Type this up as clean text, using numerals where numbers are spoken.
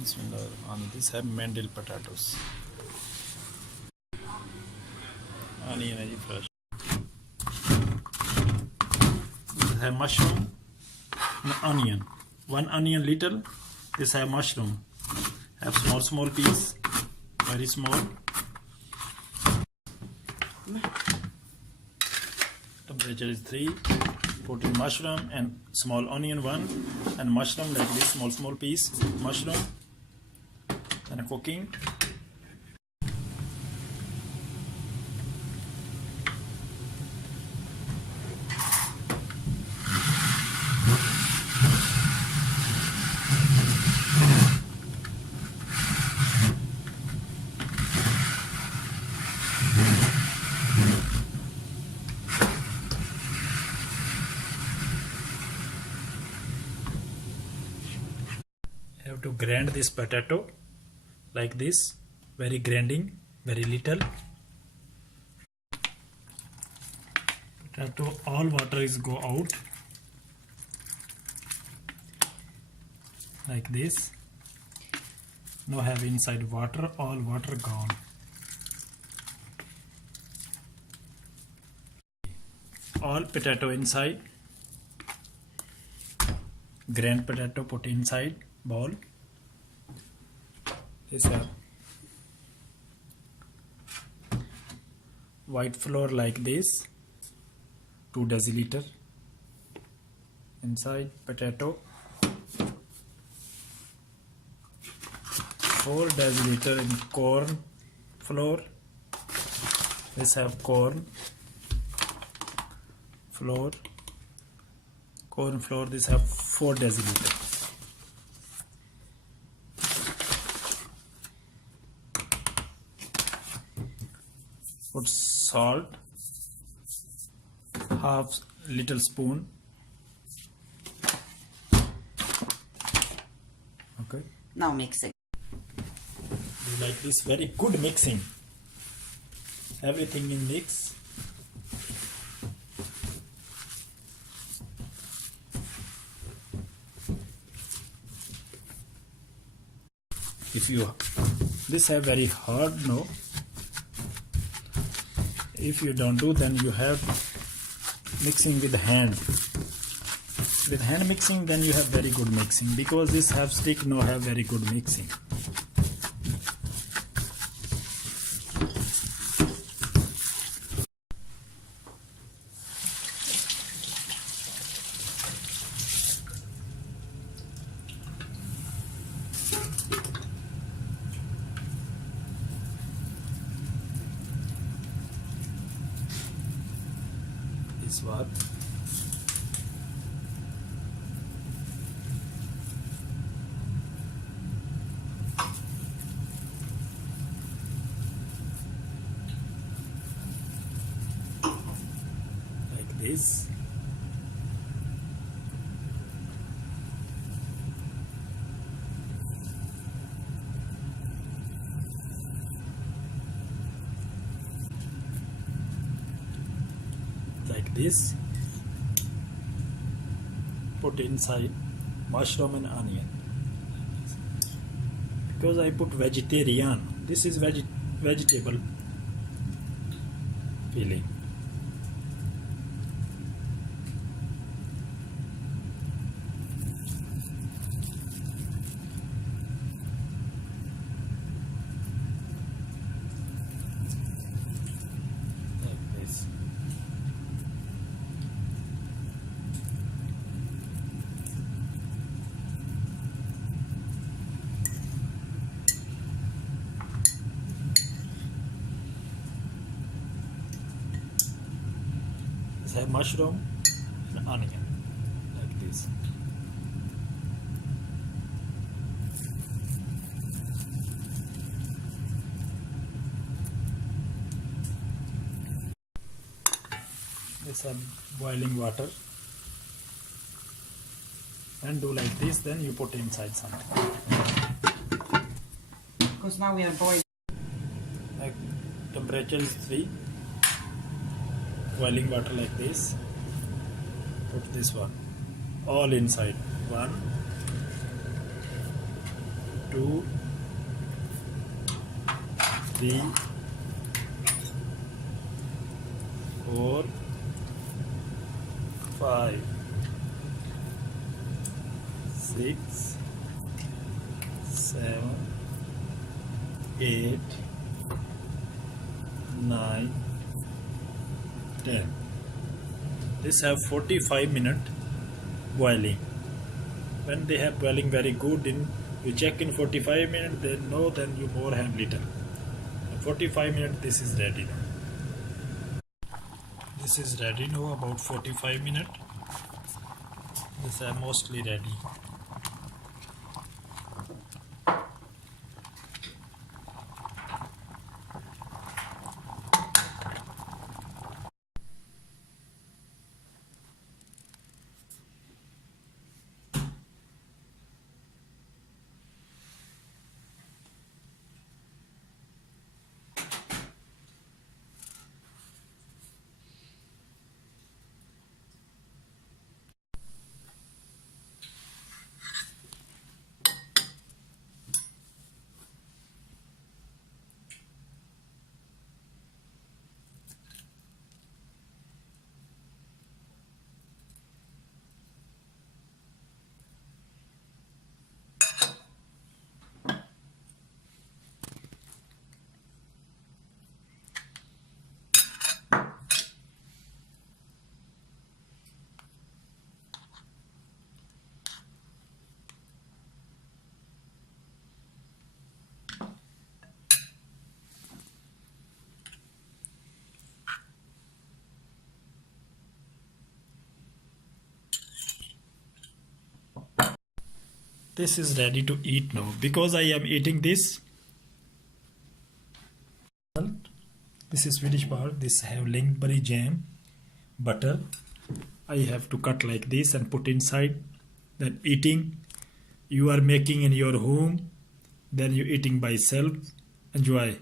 Bismillah. And this have mandel potatoes. Onion is fresh. This have mushroom and onion. One onion little. This have mushroom. Have small piece. Very small. Temperature is 3. Put in mushroom and small onion 1 and mushroom like this small piece mushroom and cooking. Have to grind this potato like this, very grinding, very little. Potato, all water is go out like this. Now have inside water, all water gone. All potato inside, grind potato put inside bowl. This have white flour like this, 2 deciliter inside potato, 4 deciliter in corn flour. This have corn flour, this have 4 deciliter. Put salt, half little spoon. Okay. Now mix it. Do like this, very good mixing. Everything in mix. If you this have very hard, no. If you don't do, then you have mixing with hand. With hand mixing, then you have very good mixing, because this have stick, no have very good mixing. This one. Like this. Like this. Put inside mushroom and onion. Because I put vegetarian, this is vegetable filling. Like this. Have mushroom and onion like this. This have boiling water and do like this, then you put inside something. Because now we are boiling. Like temperature is 3. Boiling water like this. Put this one all inside. 1, 2, 3, 4, 5, 6, 7, 8, 9, 10. This have 45 minute boiling. When they have boiling very good, in you check in 45 minutes, then no, then you more have little. 45 minutes, this is ready now. This is ready now, about 45 minutes. This is mostly ready. This is ready to eat now. Because I am eating this. This is Swedish palt. This have lingonberry jam, butter. I have to cut like this and put inside. Then eating. You are making in your home. Then you eating by self. Enjoy.